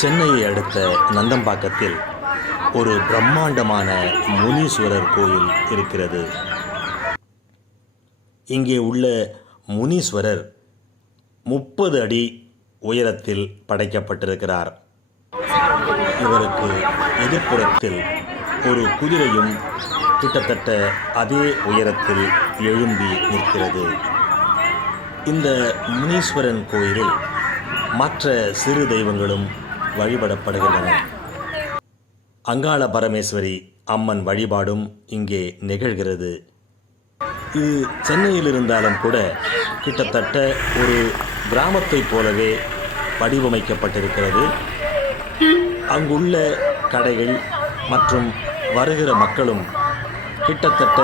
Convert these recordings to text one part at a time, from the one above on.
சென்னையை அடுத்த நந்தம்பாக்கத்தில் ஒரு பிரம்மாண்டமான முனீஸ்வரர் கோயில் இருக்கிறது. இங்கே உள்ள முனீஸ்வரர் முப்பது அடி உயரத்தில் படைக்கப்பட்டிருக்கிறார். இவருக்கு எதிர்ப்புறத்தில் ஒரு குதிரையும் கிட்டத்தட்ட அதே உயரத்தில் எழும்பி நிற்கிறது. இந்த முனீஸ்வரன் கோயிலில் மற்ற சிறு தெய்வங்களும் வழிபடப்படுகின்றன. அங்காள பரமேஸ்வரி அம்மன் வழிபாடும் இங்கே நிகழ்கிறது. இது சென்னையில் இருந்தாலும் கூட கிட்டத்தட்ட ஒரு கிராமத்தை போலவே வடிவமைக்கப்பட்டிருக்கிறது. அங்குள்ள கடைகள் மற்றும் வருகிற மக்களும் கிட்டத்தட்ட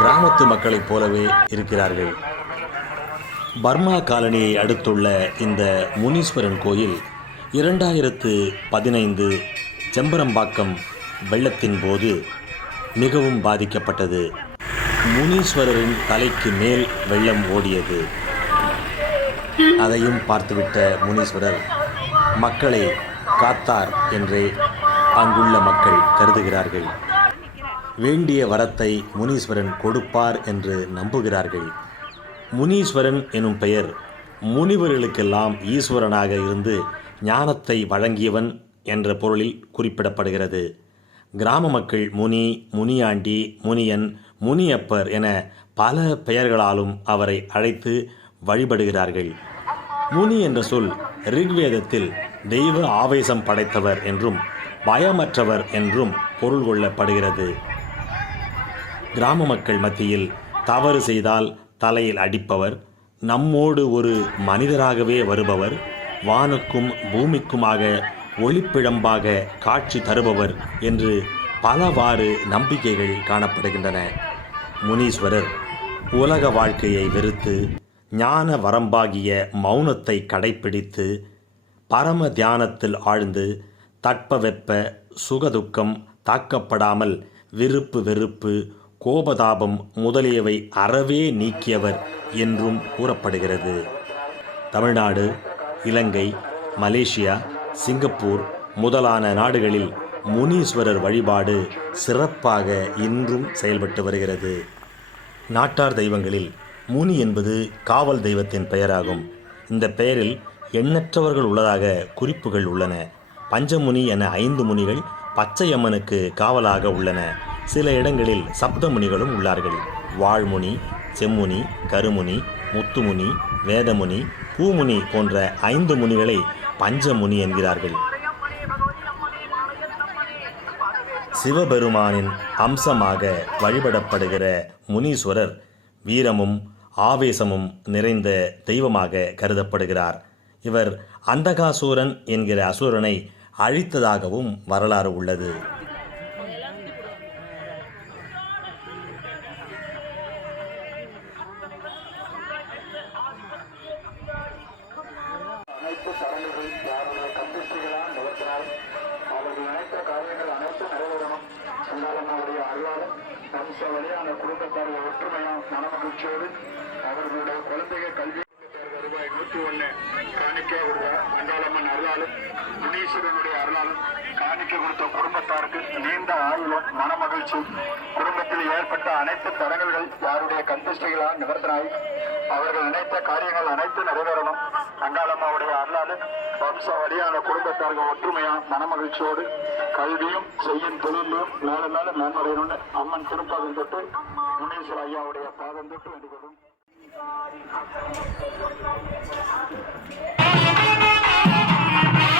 கிராமத்து மக்களைப் போலவே இருக்கிறார்கள். பர்மா காலனியை அடுத்துள்ள இந்த முனீஸ்வரன் கோயில் இரண்டாயிரத்து பதினைந்து செம்பரம்பாக்கம் வெள்ளத்தின் போது மிகவும் பாதிக்கப்பட்டது. முனீஸ்வரரின் தலைக்கு மேல் வெள்ளம் ஓடியது. அதையும் பார்த்துவிட்ட முனீஸ்வரர் மக்களை காத்தார் என்றே அங்குள்ள மக்கள் கருதுகிறார்கள். வேண்டிய வரத்தை முனீஸ்வரன் கொடுப்பார் என்று நம்புகிறார்கள். முனீஸ்வரன் எனும் பெயர் முனிவர்களுக்கெல்லாம் ஈஸ்வரனாக இருந்து ஞானத்தை வழங்கியவன் என்ற பொருளில் குறிப்பிடப்படுகிறது. கிராம மக்கள் முனி முனியாண்டி முனியன் முனியப்பர் என பல பெயர்களாலும் அவரை அழைத்து வழிபடுகிறார்கள். முனி என்ற சொல் ரிக்வேதத்தில் தெய்வ ஆவேசம் படைத்தவர் என்றும் பயமற்றவர் என்றும் பொருள் கொள்ளப்படுகிறது. கிராம மக்கள் மத்தியில் தவறு செய்தால் தலையில் அடிப்பவர் நம்மோடு ஒரு மனிதராகவே வருபவர் வானுக்கும் பூமிக்குமாக ஒளிப்பிழம்பாக காட்சி தருபவர் என்று பலவாறு நம்பிக்கைகள் காணப்படுகின்றன. முனீஸ்வரர் உலக வாழ்க்கையை வெறுத்து ஞான வரம்பாகிய மௌனத்தை கடைப்பிடித்து பரம தியானத்தில் ஆழ்ந்து தட்பவெப்ப சுகதுக்கம் தாக்கப்படாமல் விருப்பு வெறுப்பு கோபதாபம் முதலியவை அறவே நீக்கியவர் என்றும் கூறப்படுகிறது. தமிழ்நாடு இலங்கை மலேசியா சிங்கப்பூர் முதலான நாடுகளில் முனீஸ்வரர் வழிபாடு சிறப்பாக இன்றும் செயல்பட்டு வருகிறது. நாட்டார் தெய்வங்களில் முனி என்பது காவல் தெய்வத்தின் பெயராகும். இந்த பெயரில் எண்ணற்றவர்கள் உள்ளதாக குறிப்புகள் உள்ளன. பஞ்சமுனி என ஐந்து முனிகள் பச்சையம்மனுக்கு காவலாக உள்ளன. சில இடங்களில் சப்தமுனிகளும் உள்ளார்கள். வாழ்முனி செம்முனி கருமுனி முத்துமுனி வேதமுனி பூமுனி போன்ற ஐந்து முனிகளை பஞ்சமுனி என்கிறார்கள். சிவபெருமானின் அம்சமாக வழிபடப்படுகிற முனீஸ்வரர் வீரமும் ஆவேசமும் நிறைந்த தெய்வமாக கருதப்படுகிறார். இவர் அந்தகாசூரன் என்கிற அசுரனை அழித்ததாகவும் வரலாறு உள்ளது. சடங்குகள் யாருடைய கம்பிஸ்டிகளால் நிகழ்த்தினால் அவர்கள் நினைத்த காரியங்கள் அனைத்தும் நிறைவேறணும். அல்லாதம்மாவுடைய அருளாலும் வம்ச வழியான குடும்பத்தாருடைய ஒற்றுமையான மனமகிழ்ச்சியோடு அவர்களுடைய குழந்தைகள் கல்வி ரூபாய் நூற்றி ஒன்று காணிக்க கொடுத்த அங்காளம்மன் அருளாலும் முனீஸ்வரனுடைய அருளாலும் காணிக்க கொடுத்த குடும்பத்தாருக்கு நீண்ட ஆயுளும் மனமகிழ்ச்சி குடும்பத்தில் ஏற்பட்ட அனைத்து தடங்கல்கள் யாருடைய கந்திஷ்டிகளால் நிவர்த்தனாய் அவர்கள் நினைத்த காரியங்கள் அனைத்தும் நிறைவேறணும். அங்காளம்மாவுடைய அருளாளு வம்ச வழியான குடும்பத்தார்கள் ஒற்றுமையா மனமகிழ்ச்சியோடு கல்வியும் செய்யும் தொழிலும் மேல மேல மேம்படையணும்னு அம்மன் திருப்பாதம் தொட்டு முனீஸ்வர ஐயாவுடைய பாதம் தொட்டு வேண்டிக்கொள்ளும். Thank